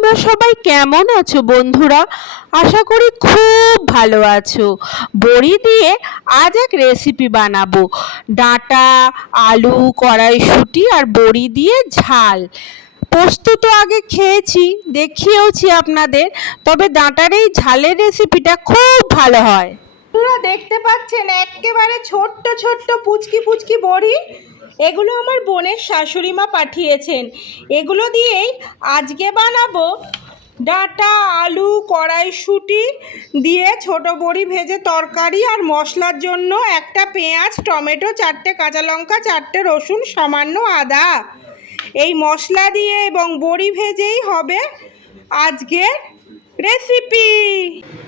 তোমরা সবাই কেমন আছো বন্ধুরা? আশা করি খুব ভালো আছো। বড়ি দিয়ে আজ এক রেসিপি বানাবো। ডাঁটা, আলু, কড়াইশুঁটি আর বড়ি দিয়ে ঝাল। পোস্ত তো আগে খেয়েছি, দেখিয়েওছি আপনাদের, তবে ডাঁটার এই ঝালের রেসিপিটা খুব ভালো হয়। বন্ধুরা দেখতে পাচ্ছেন একেবারে ছোট্ট ছোট্ট পুচকি পুচকি বড়ি। এগুলো আমার বোনের শাশুড়ি মা পাঠিয়েছেন। এগুলো দিয়েই আজকে বানাবো ডাঁটা, আলু, কড়াইশুঁটি দিয়ে ছোট বড়ি ভেজে তরকারি, আর মশলার জন্য একটা পেঁয়াজ, টমেটো, 4টে কাঁচা লঙ্কা, 4টে রসুন, সামান্য আদা। এই মশলা দিয়ে এবং বড়ি ভেজেই হবে আজকের রেসিপি।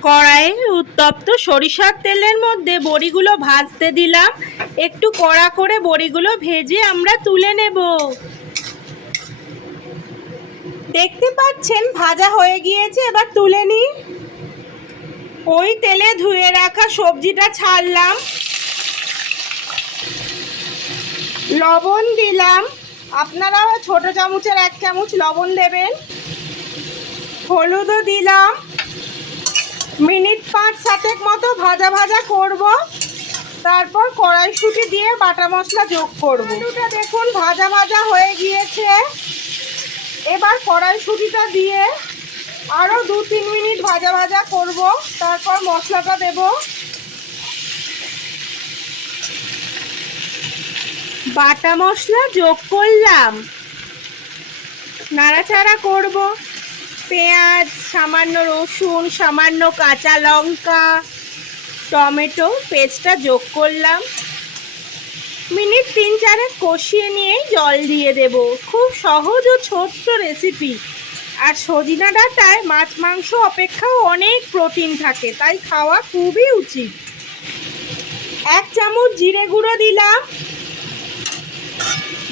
কড়াইয়ে উত্তপ্ত সরিষার তেলের মধ্যে বড়িগুলো ভাজতে দিলাম। একটু কড়া করে বড়িগুলো ভেজে আমরা তুলে নেব। দেখতে পাচ্ছেন ভাজা হয়ে গিয়েছে, এবার তুলে নিই। ওই তেলে ধুয়ে রাখা সবজিটা ছাড়লাম, লবণ দিলাম। আপনারা ছোট চামচের 1 চামচ লবণ দেবেন। হলুদও দিলাম। মিনিট 5-7 মতো ভাজা ভাজা করব, তারপর কড়াইশুঁটি দিয়ে বাটা মশলা যোগ করব। আলুটা দেখুন ভাজা ভাজা হয়ে গিয়েছে। এবার কড়াইশুঁটিটা দিয়ে আরও 2-3 মিনিট ভাজা ভাজা করব, তারপর মশলাটা দেব। বাটা মশলা যোগ করলাম, নাড়াচাড়া করব। পেঁয়াজ, সামান্য রসুন, সামান্য কাঁচা লঙ্কা, টমেটো পেস্টটা যোগ করলাম। মিনিট 3-4 কষিয়ে নিয়েই জল দিয়ে দেব। খুব সহজ ও ছোট্ট রেসিপি। আর সজিনা ডাঁটায় মাছ মাংস অপেক্ষাও অনেক প্রোটিন থাকে, তাই খাওয়া খুবই উচিত। 1 চামচ জিরে গুঁড়ো দিলাম।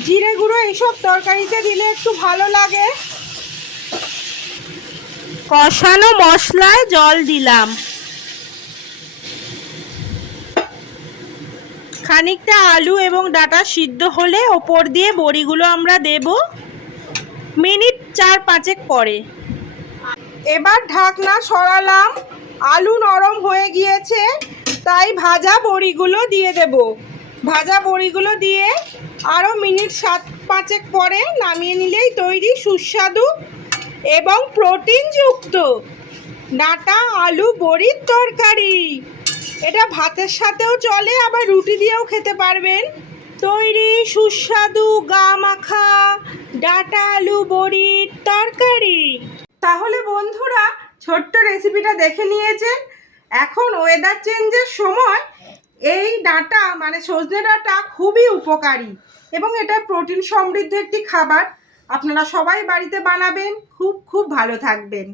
জিরে গুঁড়ো এইসব তরকারিতে দিলে একটু ভালো লাগে। কষানো মশলায় জল দিলাম। খানিকটা আলু এবং ডাঁটা সিদ্ধ হলে ওপর দিয়ে বড়িগুলো আমরা দেব মিনিট 4-5 পরে। এবার ঢাকনা সরালাম। আলু নরম হয়ে গিয়েছে, তাই ভাজা বড়িগুলো দিয়ে দেব। ভাজা বড়িগুলো দিয়ে আরও মিনিট 7-5 পরে নামিয়ে নিলেই তৈরি সুস্বাদু এবং প্রোটিনযুক্ত ডাঁটা আলু বড়ির তরকারি। এটা ভাতের সাথেও চলে, আবার রুটি দিয়েও খেতে পারবেন। তৈরি সুস্বাদু গা মাখা ডাঁটা আলু বড়ির তরকারি। তাহলে বন্ধুরা ছোট্ট রেসিপিটা দেখে নিয়েছেন। এখন ওয়েদার চেঞ্জের সময় এই ডাঁটা মানে সজনে ডাঁটা খুবই উপকারী এবং এটা প্রোটিন সমৃদ্ধ একটি খাবার। আপনারা সবাই বাড়িতে বানাবেন। খুব খুব ভালো থাকবেন।